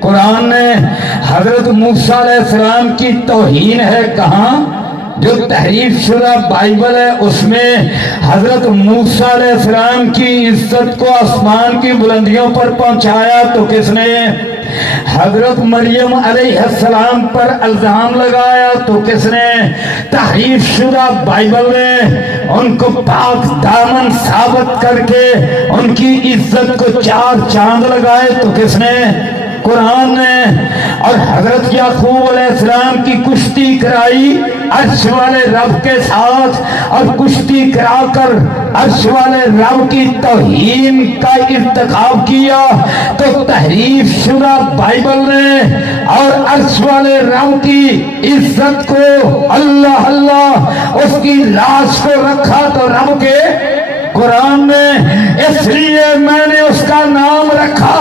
قرآن نے حضرت موسیٰ علیہ السلام کی توہین ہے کہاں؟ جو تحریف شدہ بائبل ہے اس میں حضرت موسیٰ علیہ السلام کی عزت کو آسمان کی بلندیوں پر پہنچایا تو کس نے؟ حضرت مریم علیہ السلام پر الزام لگایا تو کس نے؟ تحریف شدہ بائبل نے ان کو پاک دامن ثابت کر کے ان کی عزت کو چار چاند لگائے تو کس نے؟ قرآن نے۔ اور حضرت یعقوب علیہ السلام کی کشتی کرائی عرش والے رب کے ساتھ، اور کشتی کرا کر عرش والے رب کی توہین کا ارتکاب کیا تو تحریف شدہ بائبل نے اور عرش والے رب کی عزت کو اللہ اللہ اس کی لاش کو رکھا تو رب کے قرآن میں، اس لیے میں نے اس کا نام رکھا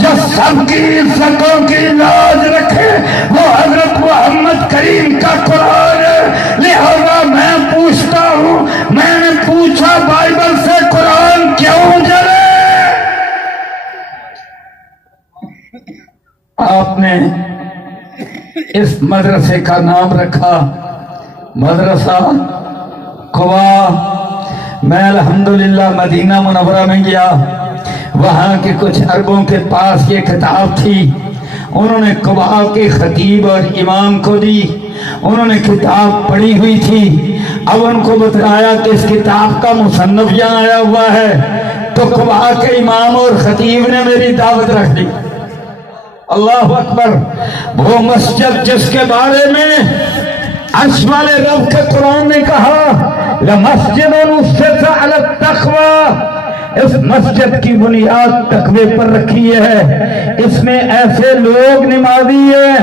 جو سب کی عزتوں کی لاج رکھے، وہ حضرت محمد کریم کا قرآن ہے۔ لہذا میں پوچھتا ہوں، میں نے پوچھا بائبل سے قرآن کیوں جلے؟ آپ نے اس مدرسے کا نام رکھا مدرسہ قباء۔ میں الحمدللہ مدینہ منورہ میں گیا، وہاں کے کچھ عربوں کے پاس یہ کتاب تھی، انہوں نے قباء کے خطیب اور امام کو دی، انہوں نے کتاب پڑھی ہوئی تھی۔ اب ان کو بتایا کہ اس کتاب کا مصنف یہاں آیا ہوا ہے، تو قباء کے امام اور خطیب نے میری دعوت رکھ دی۔ اللہ اکبر! وہ مسجد جس کے بارے میں عرش والے رب کے قرآن نے کہا لَمَسْجِدٌ أُسِّسَ عَلَى التَّقْوَىٰ، اس مسجد کی بنیاد تقوی پر رکھی ہے، اس میں ایسے لوگ نمازی ہیں،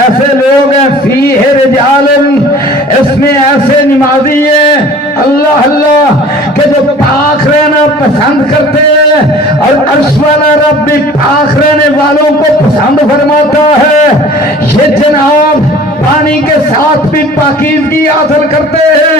ایسے لوگ ہیں فِيهِ رِجَالٌ، اس میں ایسے نمازی ہیں اللہ اللہ کہ جو پاک رہنا پسند کرتے ہیں، اور عرش والا رب بھی پاک رہنے والوں کو پسند فرماتا ہے۔ یہ جناب پانی کے ساتھ بھی پاکیزگی حاصل کرتے ہیں،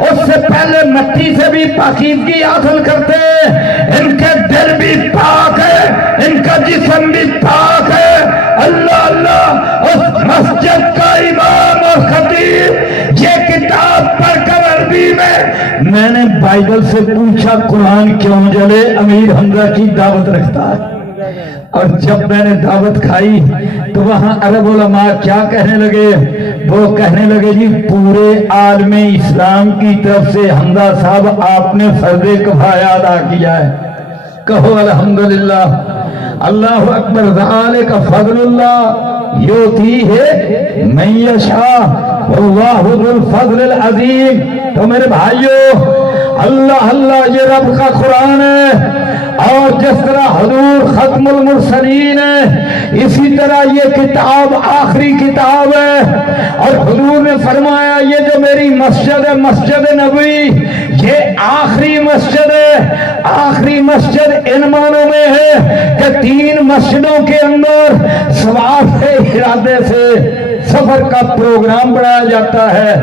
اس سے پہلے مٹی سے بھی پاکیزگی حاصل کرتے ہیں، ان کے دل بھی پاک ہے، ان کا جسم بھی پاک ہے۔ اللہ اللہ! اس مسجد کا امام اور خطیب یہ کتاب پڑھ کر عربی میں نے بائبل سے پوچھا قرآن کیوں جلے؟ امیر حمزہ کی دعوت رکھتا ہے۔ اور جب میں نے دعوت کھائی تو وہاں عرب علماء کیا کہنے لگے؟ وہ کہنے لگے جی پورے عالم اسلام کی طرف سے حمزہ صاحب آپ نے فرض کفایہ ادا کیا ہے۔ کہو الحمدللہ، اللہ اکبر، ذالک فضل اللہ یؤتیہ من یشاء واللہ ذو الفضل العظیم۔ تو میرے بھائیو، اللہ اللہ یہ رب کا قرآن ہے، اور جس طرح حضور ختم المرسلین ہے اسی طرح یہ کتاب آخری کتاب ہے، اور حضور نے فرمایا یہ جو میری مسجد ہے مسجد نبوی یہ آخری مسجد ہے۔ آخری مسجد ان معنوں میں ہے کہ 3 مسجدوں کے اندر ثواب کے ارادے سے سفر کا پروگرام بنایا جاتا ہے،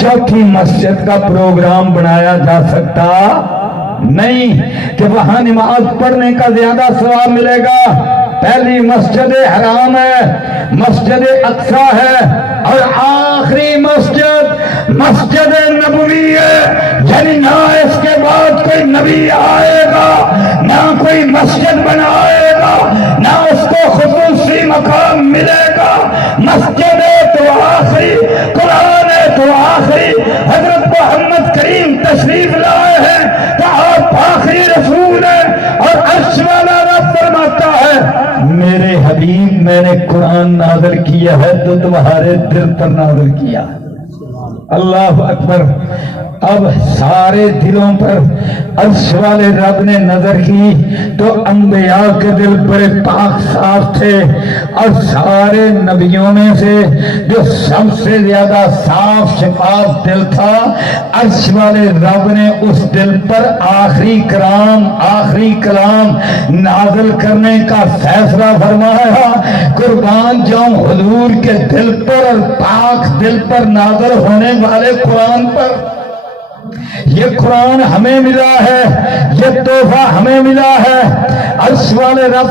چوتھی مسجد کا پروگرام بنایا جا سکتا نہیں کہ وہاں نماز پڑھنے کا زیادہ ثواب ملے گا۔ پہلی مسجد حرام ہے، مسجد اقصیٰ ہے، اور آخری مسجد مسجد نبوی ہے، یعنی نہ اس کے بعد کوئی نبی آئے گا، نہ کوئی مسجد بنائے گا، نہ اس کو خصوصی مقام ملے گا۔ مسجد ہے تو آخری، قرآن ہے تو آخری، حضرت محمد کریم تشریف لائے ہیں تو آپ آخری رسول ہیں، اور عرش والا رب فرماتا ہے میرے حبیب میں نے قرآن نازل کیا ہے تو تمہارے دل پر نازل کیا۔ اللہ اکبر! اب سارے دلوں پر عرش والے رب نے نظر کی تو انبیاء کے دل بڑے پاک صاف تھے، اور سارے نبیوں میں سے جو سب سے زیادہ صاف شفاف دل تھا، عرش والے رب نے اس دل پر آخری کلام نازل کرنے کا فیصلہ فرمایا۔ قربان جاؤں حضور کے دل پر اور پاک دل پر نازل ہونے والے قرآن پر۔ یہ قرآن ہمیں ملا ہے، یہ تحفہ ہمیں ملا ہے۔ عرش والے رب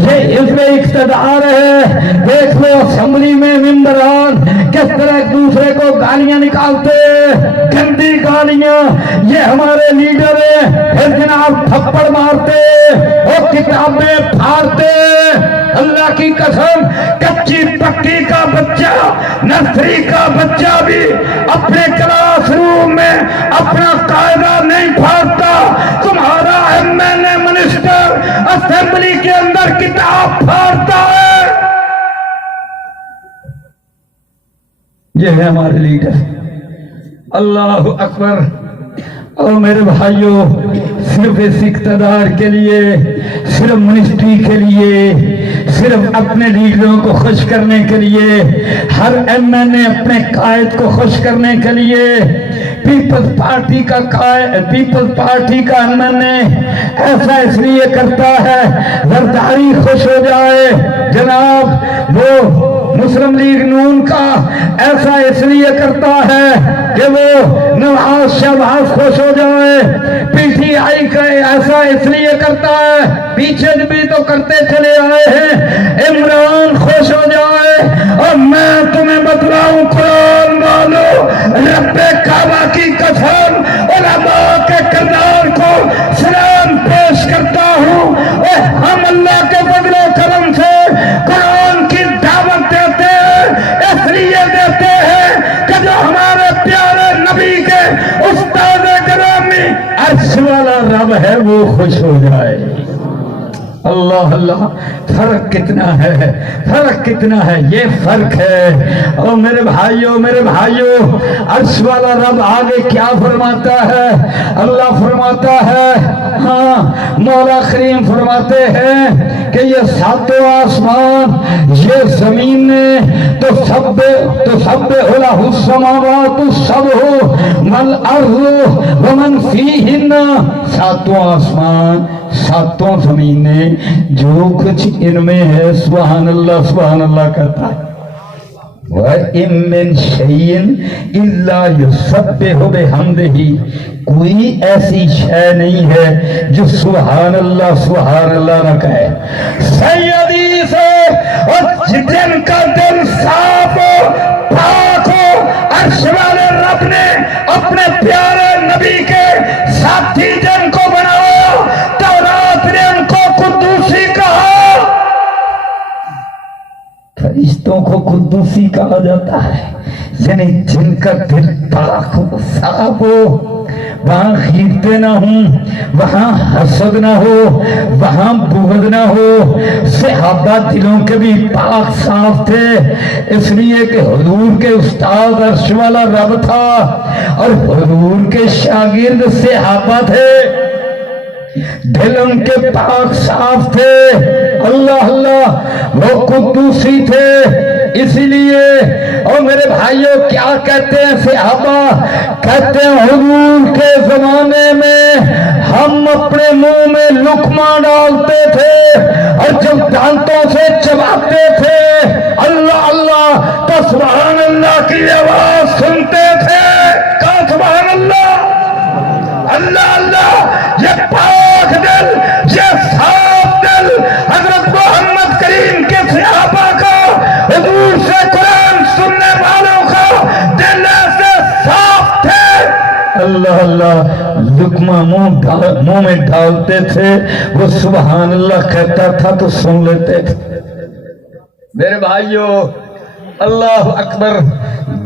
یہ حزب اقتدار ہے۔ دیکھ لو اسمبلی میں ممبران کس طرح ایک دوسرے کو گالیاں نکالتے، گندی گالیاں، یہ ہمارے لیڈر ہیں، پھر جناب تھپڑ مارتے اور کتابیں پھاڑتے۔ اللہ کی قسم، کچی پکی کا بچہ، نرسری کا بچہ بھی اپنے کلاس روم میں اپنا قاعدہ نہیں پھاڑتا، تمہارا M N a minister assembly کے اندر کتاب پھاڑتا ہے۔ یہ ہے ہمارے لیڈر۔ اللہ اکبر۔ اور میرے بھائیوں، صرف اس اقتدار کے لیے، صرف منسٹری کے لیے، صرف اپنے لیڈروں کو خوش کرنے کے لیے، ہر ایم این اے اپنے قائد کو خوش کرنے کے لیے، پیپلز پارٹی کا ایم این اے ایسا اس لیے کرتا ہے زرداری خوش ہو جائے، جناب وہ مسلم لیگ نون کا ایسا اس لیے کرتا ہے کہ وہ نواز شہباز خوش ہو جائے، پی ٹی آئی کا ایسا اس لیے کرتا ہے، پیچھے بھی تو کرتے چلے آئے ہیں، عمران خوش ہو جائے۔ اور میں تمہیں بتلاؤں قرآن والو، رب کعبہ کی قسم، علماء کے کردار کو سلام پیش کرتا ہوں، اور ہم اللہ کے فضل و کرم سے قرآن کی دعوت دیتے ہیں، اس لیے دیتے ہیں کہ جو ہمارے پیارے نبی کے استاد گرامی عرش والا رب ہے وہ خوش ہو جائے۔ اللہ اللہ، فرق کتنا ہے، فرق کتنا ہے، یہ فرق ہے۔ اور میرے بھائیوں، عرش والا رب آگے کیا فرماتا ہے؟ اللہ فرماتا ہے، ہاں مولا کریم فرماتے ہیں کہ یہ ساتوں آسمان، یہ زمین نے تو سب لہ السماوات السبع والارض ومن فیہن، ساتوں آسمان، ساتوں زمینیں، جو کچھ ان میں ہے سبحان اللہ کہتا ہے۔ وَإِن مِّن شَيْءٍ إِلَّا يُسَبِّحُ بِحَمْدِهِ، کوئی ایسی شے نہیں ہے جو سبحان اللہ نہ کہے۔ سیدی سے، اور جن کا دل صاف ہو، پاک ہو، عرش والے رب نے اپنے پیارے نبی کے ساتھی جن کو بنایا، تورات نے ان کو قدوسی کہا، فرشتوں کو قدوسی کہا جاتا ہے، یعنی جن کا دل پاک ہو، صاف ہو، وہاں خیرتے نہ ہوں، وہاں حسد نہ ہو، وہاں بغض نہ ہو۔ صحابہ دلوں کے بھی پاک صاف تھے، اس لیے کہ حضور کے استاد عرش والا رب تھا اور حضور کے شاگرد صحابہ تھے، دل ان کے پاک صاف تھے۔ اللہ، وہ قدوسی تھے، اسی لیے۔ اور میرے بھائیوں کیا کہتے ہیں صحابہ؟ کہتے ہیں حضور کے زمانے میں ہم اپنے منہ میں لقمہ ڈالتے تھے اور جب دانتوں سے چباتے تھے اللہ تو سبحان اللہ کی آواز سنتے تھے۔ کہا سبحان اللہ، اللہ، یہ پاک دل، یہ صاف دل حضرت محمد کریم کے صحابہ کا، حضور سے قرآن سننے والوں کا دل ایسے صاف تھے۔ اللہ، لقمہ منہ میں ڈالتے تھے، وہ سبحان اللہ کہتا تھا تو سن لیتے تھے۔ میرے بھائیوں، اللہ اکبر،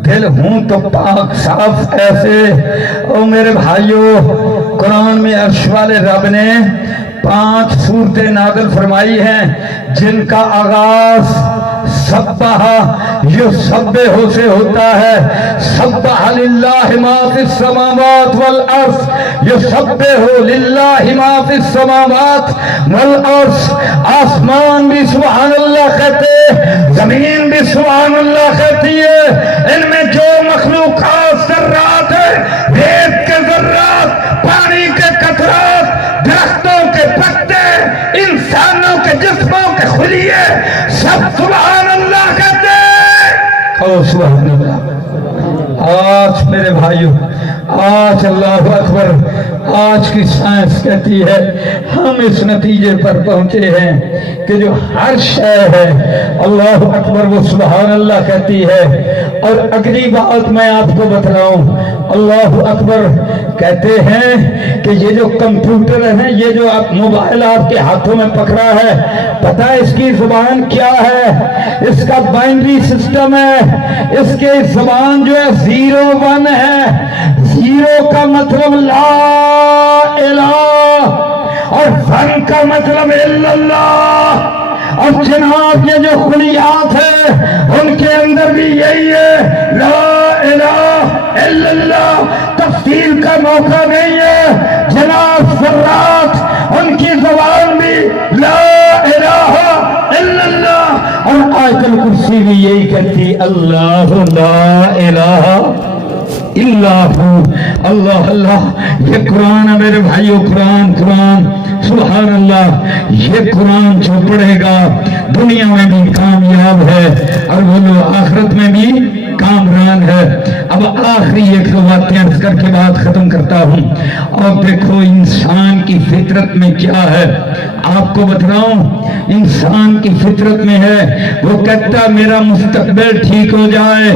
دل ہوں تو پاک صاف ایسے۔ اور میرے بھائیوں، قرآن میں عرش والے رب نے 5 سورتیں نازل فرمائی ہیں جن کا آغاز سبح یسبح سے ہوتا ہے۔ سبح للہ ما فی السماوات والارض، یسبح للہ ما فی السماوات والارض۔ آسمان بھی سبحان اللہ کہتے، زمین بھی سبحان اللہ کہتی ہے۔ ان میں جو مخلوقات ذرات ہیں، ریت کے ذرات، پانی کے قطرات، درختوں کے پتے، انسانوں کے جسموں کے خلیے، سب سبحان اللہ کہتے ہیں۔ سبحان اللہ۔ آج میرے بھائیوں، آج اللہ اکبر، آج کی سائنس کہتی ہے ہم اس نتیجے پر پہنچے ہیں کہ جو ہر شے ہے اللہ اکبر وہ سبحان اللہ کہتی ہے۔ اور اگلی بات میں آپ کو بتلاؤں، اللہ اکبر کہتے ہیں کہ یہ جو کمپیوٹر ہے، یہ جو آپ موبائل آپ کے ہاتھوں میں پکڑا ہے، پتہ ہے اس کی زبان کیا ہے؟ اس کا بائنری سسٹم ہے، اس کے زبان جو ہے 01 ہے۔ 0 کا مطلب لا الہ اور 1 کا مطلب الا اللہ۔ اور جناب یہ جو خلیات ہے ان کے اندر بھی یہی ہے، لا الہ الا اللہ۔ تفصیل کا موقع نہیں ہے جناب، ذرات ان کی زبان بھی لا الہ الا اللہ۔ اور آیت الکرسی بھی یہی کہتی، اللہ لا الہ الا ہو۔ اللہ اللہ، یہ قرآن ہے میرے بھائیو، قرآن قرآن سبحان اللہ۔ یہ قرآن جو پڑھے گا دنیا میں بھی کامیاب ہے اور وہ لوگ آخرت میں بھی کامران ہے۔ اب آخری ایک دو باتیں عرض کر کے بات ختم کرتا ہوں۔ اور دیکھو انسان کی فطرت میں کیا ہے، آپ کو بتلاؤں انسان کی فطرت میں ہے، وہ کہتا میرا مستقبل ٹھیک ہو جائے،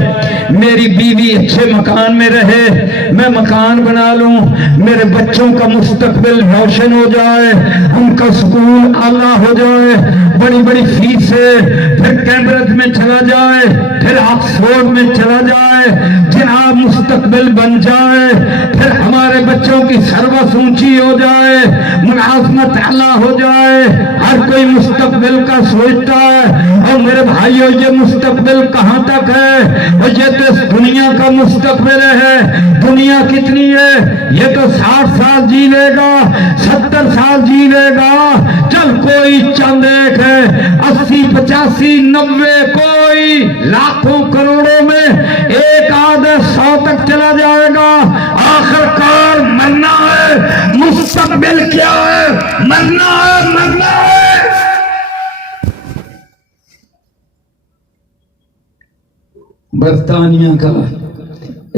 میری بیوی اچھے مکان میں رہے، میں مکان بنا لوں، میرے بچوں کا مستقبل روشن ہو جائے، ان کا سکول اعلیٰ ہو جائے، بڑی بڑی فیس ہے، پھر کیمبرج میں چلا جائے، پھر آکسفورڈ میں چلا جائے، جناب مستقبل بن جائے، پھر ہمارے بچوں کی سروس اونچی ہو جائے، ملازمت اعلیٰ ہو جائے، ہر کوئی مستقبل کا سوچتا ہے۔ اور میرے بھائیو یہ مستقبل کہاں تک ہے؟ اور یہ تو اس دنیا کا مستقبل ہے۔ دنیا کتنی ہے؟ یہ تو 60 سال جی لے گا، 70 سال جی لے گا، چل کوئی چند ایک ہے، 80 85 90 کوئی لاکھوں کروڑوں میں ایک آدھے 100 تک چلا جائے گا۔ آخر کار مرنا ہے، مستقبل کیا ہے؟ مرنا ہے، مرنا ہے۔ برطانیہ کا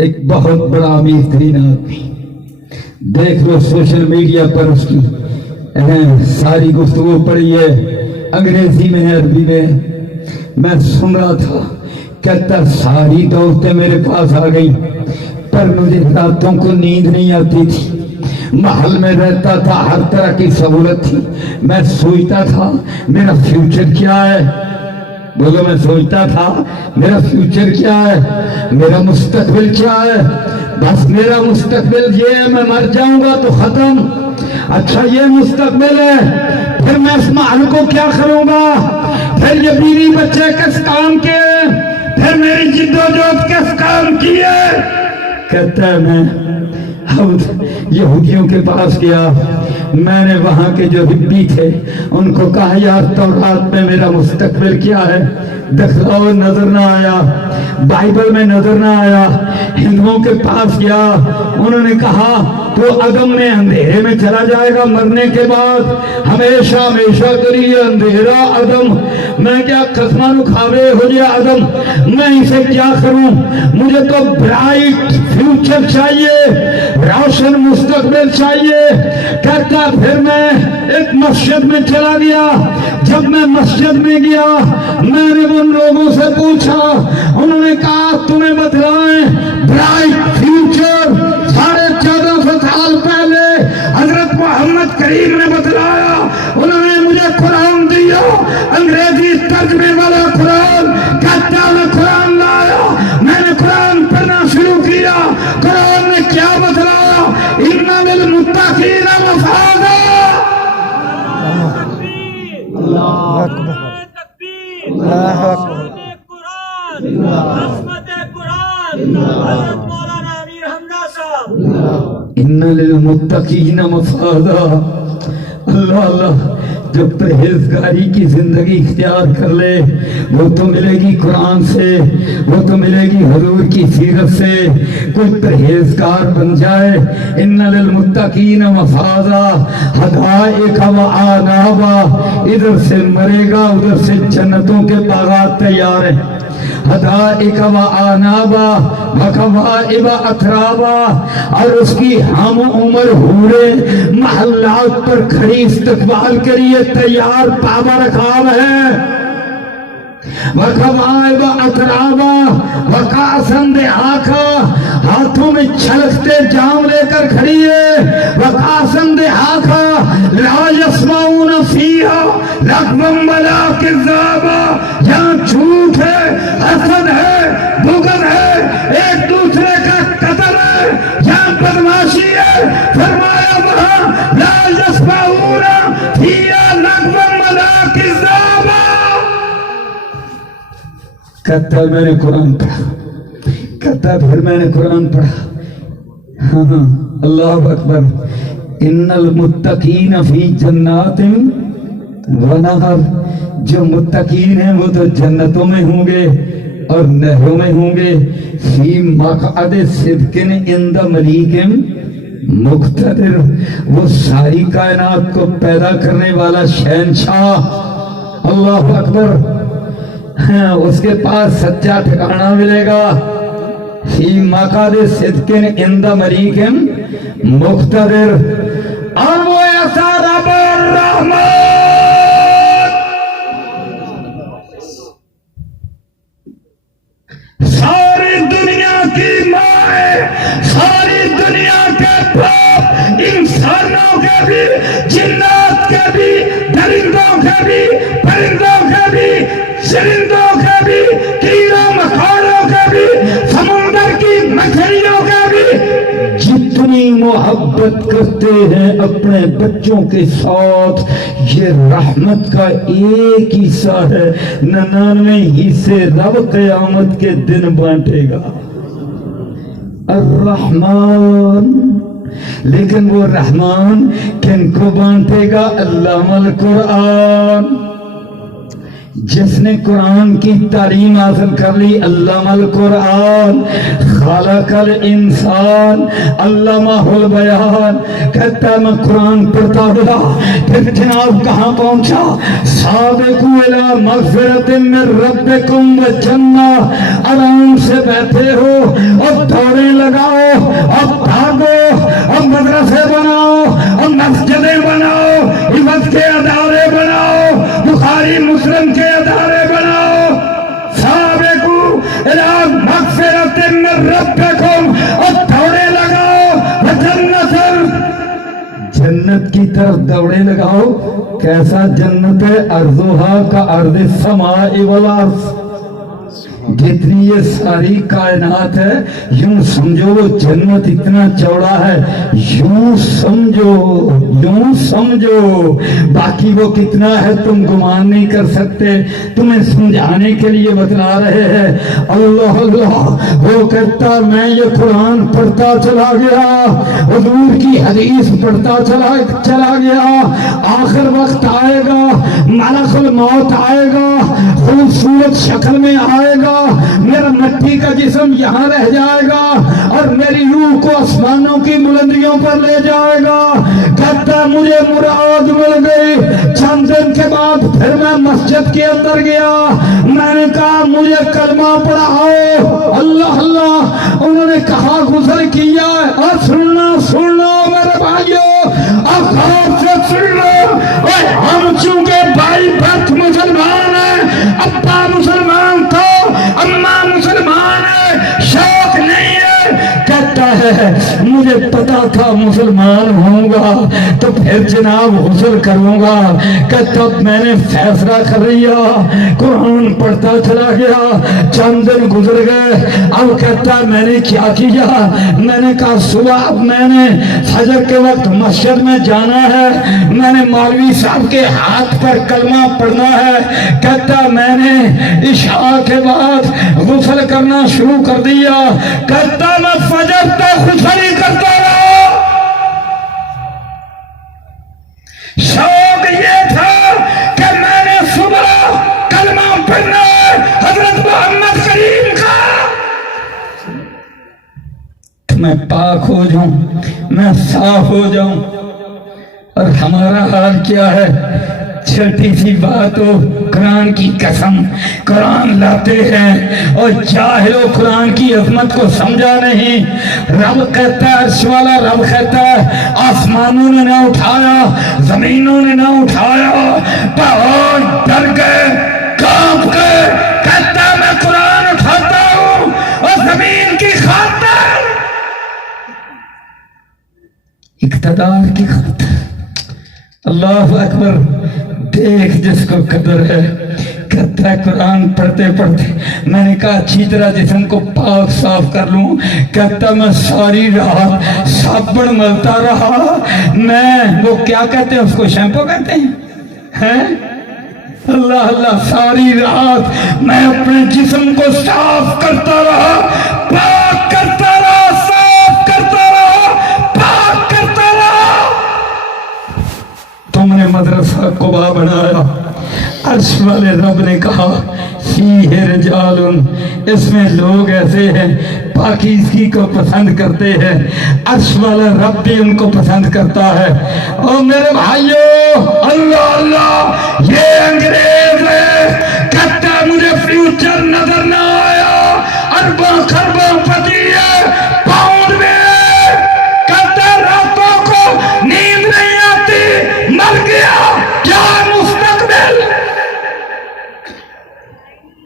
ایک بہت بڑا امیر ترین آدمی، دیکھ لو سوشل میڈیا پر اس کی ساری گفتگو پڑی ہے، انگریزی میں عربی میں سن رہا تھا، کہتا ساری دولتیں میرے پاس آ گئی پر مجھے راتوں کو نیند نہیں آتی تھی، محل میں رہتا تھا، ہر طرح کی سہولت تھی، میں سوچتا تھا میرا فیوچر کیا ہے؟ بولو، میں سوچتا تھا میرا فیوچر کیا ہے، میرا مستقبل کیا ہے؟ بس میرا مستقبل یہ ہے، میں مر جاؤں گا تو ختم۔ اچھا یہ مستقبل ہے، پھر میں اس محل کو کیا کروں گا؟ پھر یہ بیوی بچے کس کام کے؟ پھر میری جدوجہد کس کام کی ہے؟ کہتا ہے میں یہودیوں کے پاس گیا، میں نے وہاں کے جو ہپی تھے ان کو کہا یار تورات میں میرا مستقبل کیا ہے؟ دکھلاؤ، نظر نہ آیا، بائبل میں نظر نہ آیا۔ ہندوؤں کے پاس گیا، انہوں نے کہا تو عدم میں اندھیرے میں چلا جائے گا مرنے کے بعد، ہمیشہ ہمیشہ کے لیے اندھیرا عدم۔ میں کیا قسمان کھاوے ہو جائے عدم، میں اسے کیا کروں؟ مجھے تو برائٹ فیوچر چاہیے، روشن مستقبل چاہیے۔ کہتا پھر میں ایک مسجد میں چلا گیا، جب میں مسجد میں گیا میں نے ان لوگوں سے پوچھا، انہوں نے کہا تمہیں بتلائیں برائٹ فیوچر 1450 سال پہلے حضرت محمد کریم نے بتلایا۔ انہوں نے مجھے قرآن دیا، انگریزی ترجمے والا قرآن، کہتا میں قرآن لایا، میں نے قرآن پڑھنا شروع کیا۔ قرآن نے کیا بتلایا؟ ان للمتقین مفازا۔ اللہ اکبر، اللہ اکبر، ان للمتقین مفازا۔ اللہ اللہ، جو پرہیزگاری کی زندگی اختیار کر لے وہ تو ملے گی قرآن سے، وہ تو ملے گی حضور کی سیرت سے۔ کوئی پرہیزگار بن جائے، ان للمتقین مفازا حدائق و آنابا، ادھر سے مرے گا ادھر سے جنتوں کے باغات تیار ہیں۔ حدائق و آنابا و کواعب اترابا، اور اس کی ہم عمر حوریں محلات پر کھڑی استقبال کے لیے تیار پابر خواب ہے۔ وَكَوَائِبَ أَتْرَابًا وَكَأْسًا دِهَاقًا، ہاتھوں میں چھلکتے جام لے کر کھڑی ہے۔ وَكَأْسًا دِهَاقًا لَا يَسْمَعُونَ فِيهَا لَغْوًا وَلَا كِذَّابًا، یہاں جھوٹ ہے، حسد ہے، بغض ہے، ایک دوسرے کا قتل ہے، یہاں بدماشی ہے۔ فرمایا وہاں لا يَسْمَعُونَ فِيهَا لَغْوًا وَلَا كِذَّابًا۔ کہتا ہے میں نے قرآن پڑھا، کہتا ہے پھر میں نے قرآن پڑھا۔ ہاں اللہ اکبر۔ ان المتقین فی جنات و نہر، جو متقین ہیں وہ تو جنتوں میں ہوں گے اور نہروں میں ہوں گے۔ فی مقعد صدق عند ملیک مقتدر، وہ ساری کائنات کو پیدا کرنے والا شہنشاہ، اللہ اکبر، اس کے پاس سچا ٹھکانہ ملے گا۔ فی مقعد صدق عند ملیک مقتدر، اور وہ ایسا رب الرحمن، ساری دنیا کی ماں، ساری دنیا کے باپ، انسانوں کے بھی، جنات کے بھی، درندوں کے بھی، پرندوں کے بھی، چرندوں کے بھی، کیڑوں مکوڑوں کے بھی، سمندر کی مچھلیوں کے بھی، جتنی محبت کرتے ہیں اپنے بچوں کے ساتھ، یہ رحمت کا ایک حصہ ہے، 99 حصے رب قیامت کے دن بانٹے گا۔ الرحمن، لیکن وہ رحمان کن کو بانٹے گا؟ علامہ القرآن، جس نے قرآن کی تعلیم حاصل کر لی، علامہ القرآن، خلق الانسان علامہ البیان۔ کہتا ہے میں قرآن پڑھتا گیا، پھر جناب کہاں پہنچا؟ سابقوا الی مغفرۃ من ربکم وجنہ، آرام سے بیٹھے ہو اور دوڑیں لگاؤ اور بھاگو اور مدرسے بناؤ اور مسجدیں بناؤ، حفظ کے ادارے بناؤ، بخاری مسلم کے ادارے بناؤ۔ سابقوا الی مغفرۃ من ربکم، اور دوڑے لگاؤ وجنۃ، جنت کی طرف دوڑے لگاؤ۔ کیسا جنت ہے؟ ارضھا کارض السماء والارض، جتنی یہ ساری کائنات ہے، یوں سمجھو وہ جنت اتنا چوڑا ہے، یوں سمجھو، باقی وہ کتنا ہے تم گمان نہیں کر سکتے، تمہیں سمجھانے کے لیے بتلا رہے ہیں۔ اللہ اللہ، وہ کہتا میں یہ قرآن پڑھتا چلا گیا، حضور کی حدیث پڑھتا چلا گیا، آخر وقت آئے گا، ملک الموت آئے گا، خوبصورت شکل میں آئے گا، میرا مٹی کا جسم یہاں رہ جائے گا اور میری روح کو آسمانوں کی بلندیوں پر لے جائے گا۔ کہتا مجھے مراد مل گئی۔ چند دن کے بعد پھر میں مسجد کے اندر گیا، میں نے کہا مجھے کلمہ پڑھاؤ۔ اللہ اللہ، انہوں نے کہا غسل کیا ہے؟ اور سننا میرے بھائیوں، اور غور سے سن لو، اور ہم چونکہ بھائی بھت مسلمان ہیں، ابا مسلمان تھا، اماں مسلمان ہے، شوق نہیں ہے۔ کہتا ہے مجھے پتا تھا مسلمان ہوں گا تو پھر جناب غسل کروں گا۔ کہتا میں نے فیصلہ کر لیا، قرآن پڑھتا چلا گیا، چند دن گزر گئے۔ اب کہتا میں نے کیا کیا؟ میں نے کہا صبح میں نے فجر کے وقت مسجد میں جانا ہے، میں نے مولوی صاحب کے ہاتھ پر کلمہ پڑھنا ہے۔ کہتا میں نے عشاء کے بعد غسل کرنا شروع کر دیا۔ کہتا میں فجر تک غسل ہی کرتا رہا۔ شوق یہ تھا کہ میں نے صبح کلمہ پڑھنا ہے حضرت محمد کریم کا، میں پاک ہو جاؤں، میں صاف ہو جاؤں۔ اور ہمارا حال کیا ہے؟ چھوٹی سی بات ہو قرآن کی قسم قرآن لاتے ہیں اور جاہلو قرآن کی عظمت کو سمجھا نہیں. رب کہتا ہے عرش والا رب کہتا ہے آسمانوں نے نہ اٹھایا زمینوں نے نہ اٹھایا پہاڑ ڈر گئے کانپ گئے. کہتا ہے میں قرآن اٹھاتا ہوں اور زمین کی خاطر اقتدار کی خاطر. اللہ اکبر. دیکھ جس کو قدر ہے. کہتا ہے قرآن پڑھتے پڑھتے میں نے کہا اچھی طرح جسم کو پاک صاف کر لوں. کہتا میں ساری رات صابن ملتا رہا. میں وہ کیا کہتے ہیں اس کو شیمپو کہتے ہیں. اللہ اللہ ساری رات میں اپنے جسم کو صاف کرتا رہا پاک کرتا رہا صاف کرتا رہا پاک کرتا رہا. تم نے مدرسہ قباء بنایا. عرش والے رب نے کہا فیہ رجال اس میں لوگ ایسے ہیں پاکیزگی کو پسند کرتے ہیں. عرش والا رب بھی ان کو پسند کرتا ہے. اور میرے بھائیو اللہ اللہ یہ انگریز ہے. کہتا ہے مجھے فیوچر نظر نہ آیا ارباں خرباں پتی ہے پاؤنڈ میں. کہتا ہے راتوں کو نیند نہیں آتی مر گیا کیا مستقبل.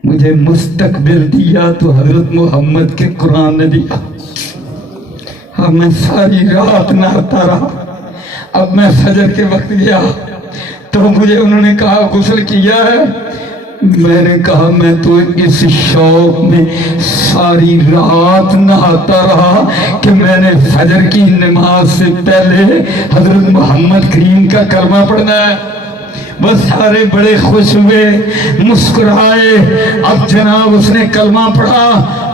مجھے مستقبل دیا تو حضرت محمد کے قرآن نے دیا. اب میں ساری رات نہاتا رہا. اب میں فجر کے وقت گیا تو مجھے انہوں نے کہا غسل کیا ہے. میں نے کہا میں تو اس شوق میں ساری رات نہاتا رہا کہ میں نے فجر کی نماز سے پہلے حضرت محمد کریم کا کلمہ پڑھنا ہے. بس سارے بڑے خوش ہوئے مسکرائے. اب جناب اس نے کلمہ پڑھا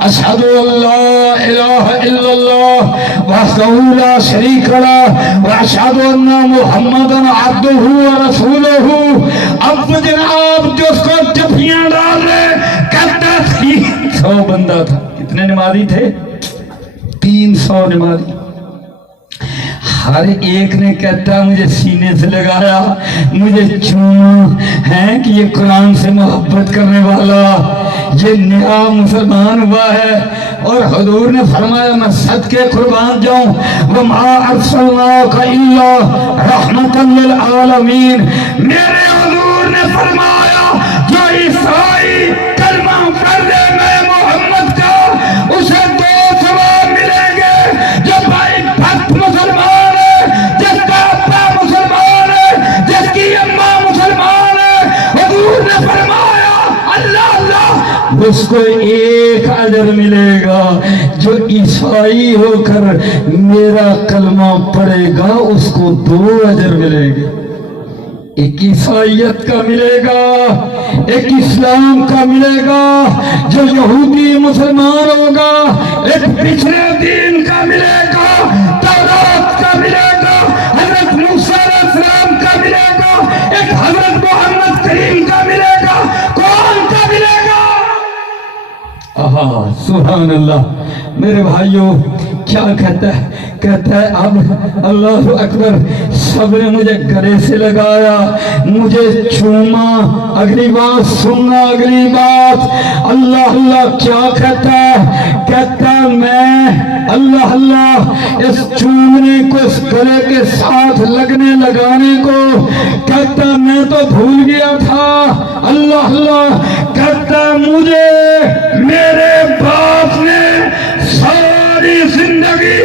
اشہد ان لا الہ الا اللہ وحدہ لا شریک لہ واشہد ان محمدا عبدہ ورسولہ. اب جناب جو اس کو جفیاں ڈال رہے کہتا 300 بندہ تھا. کتنے نمازی تھے 300 نمازی. ہر ایک نے کہتا مجھے سینے سے لگایا مجھے چوما ہے کہ یہ قرآن سے محبت کرنے والا یہ نیا مسلمان ہوا ہے. اور حضور نے فرمایا میں صدقے قربان جاؤں وما ارسلناک الا رحمتا للعالمین. میرے حضور نے فرمایا جو عیسائی کلمہ پڑھ دے میں محمد کا اسے 2 ثواب ملیں گے. جو بھائی بھکت مسلمان اس کو 1 اجر ملے گا. جو عیسائی ہو کر میرا کلمہ پڑھے گا اس کو 2 اجر ملے گا. ایک عیسائیت کا ملے گا ایک اسلام کا ملے گا. جو یہودی مسلمان ہوگا ایک پچھلے دین کا ملے گا تورات کا ملے گا حضرت موسیٰ علیہ السلام کا ملے گا ایک حضرت محمد کریم کا ملے گا قرآن کا ملے گا. سبحان اللہ. میرے بھائیوں کیا کہتا ہے کہتا ہے اب اللہ اکبر سب نے مجھے گلے سے لگایا مجھے چوما. اگلی بات سننا اگلی بات اللہ اللہ کیا کہتا ہے کہتا میں اللہ اللہ اس چومنے کو اس گلے کے ساتھ لگنے لگانے کو کہتا میں تو بھول گیا تھا. اللہ اللہ کہتا مجھے میرے باپ نے ساری زندگی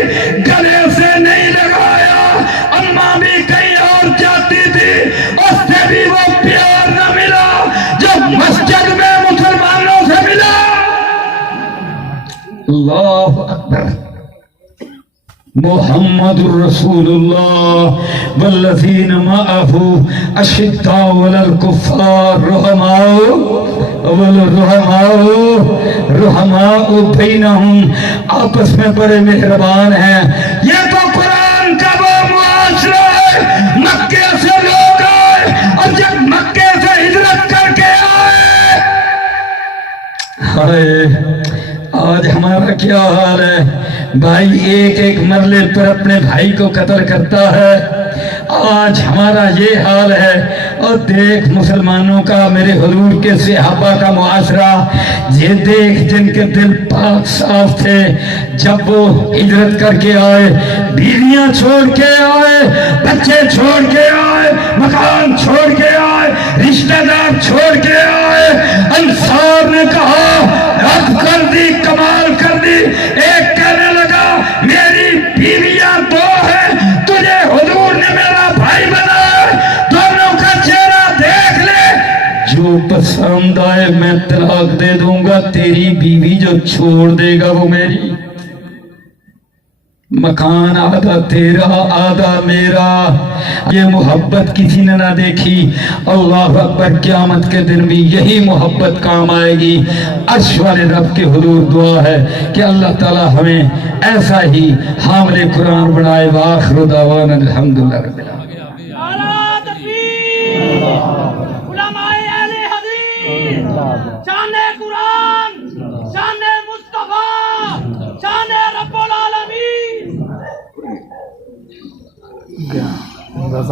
گلے سے نہیں لگایا. اماں بھی کہیں اور جاتی تھی اس سے بھی وہ پیار نہ ملا جو مسجد میں مسلمانوں سے ملا. اللہ اکبر. محمد رسول اللہ والذین معه اشداء علی الکفار رحماء بینہم. آپس میں بڑے مہربان ہیں. یہ تو قرآن کا وہ معاشرہ ہے. مکے سے لوگ آئے اور جب مکے سے ہجرت کر کے آئے آج ہمارا کیا حال ہے. بھائی ایک مرلے پر اپنے بھائی کو قتل کرتا ہے. آج ہمارا یہ حال ہے. اور دیکھ مسلمانوں کا میرے حضور کے صحابہ کا معاشرہ، یہ دیکھ جن کے دل پاک صاف تھے، جب وہ ہجرت کر کے آئے، بیویاں چھوڑ کے آئے، بچے چھوڑ کے آئے، مکان چھوڑ کے آئے، رشتہ دار چھوڑ کے آئے، انصار نے کہا رب کر دی، کمال کر دی۔ ایک کہنے لگا میری بیویاں دو ہیں، تجھے حضور نے میرا بھائی بنایا، دونوں کا چہرہ دیکھ لے، جو پسند آئے میں طلاق دے دوں گا، تیری بیوی جو چھوڑ دے گا وہ میری۔ مکان آدھا تیرا آدھا میرا، یہ محبت کسی نے نہ دیکھی۔ اللہ اکبر، قیامت کے دن بھی یہی محبت کام آئے گی۔ عرش والے رب کے حضور دعا ہے کہ اللہ تعالی ہمیں ایسا ہی حامل قرآن بنائے۔ وآخر دعوانا الحمدللہ رب العالمین۔ نعرہ تکبیر، علماء اہل حدیث، شان قرآن، شان مصطفیٰ، شان رب العالمین۔ بس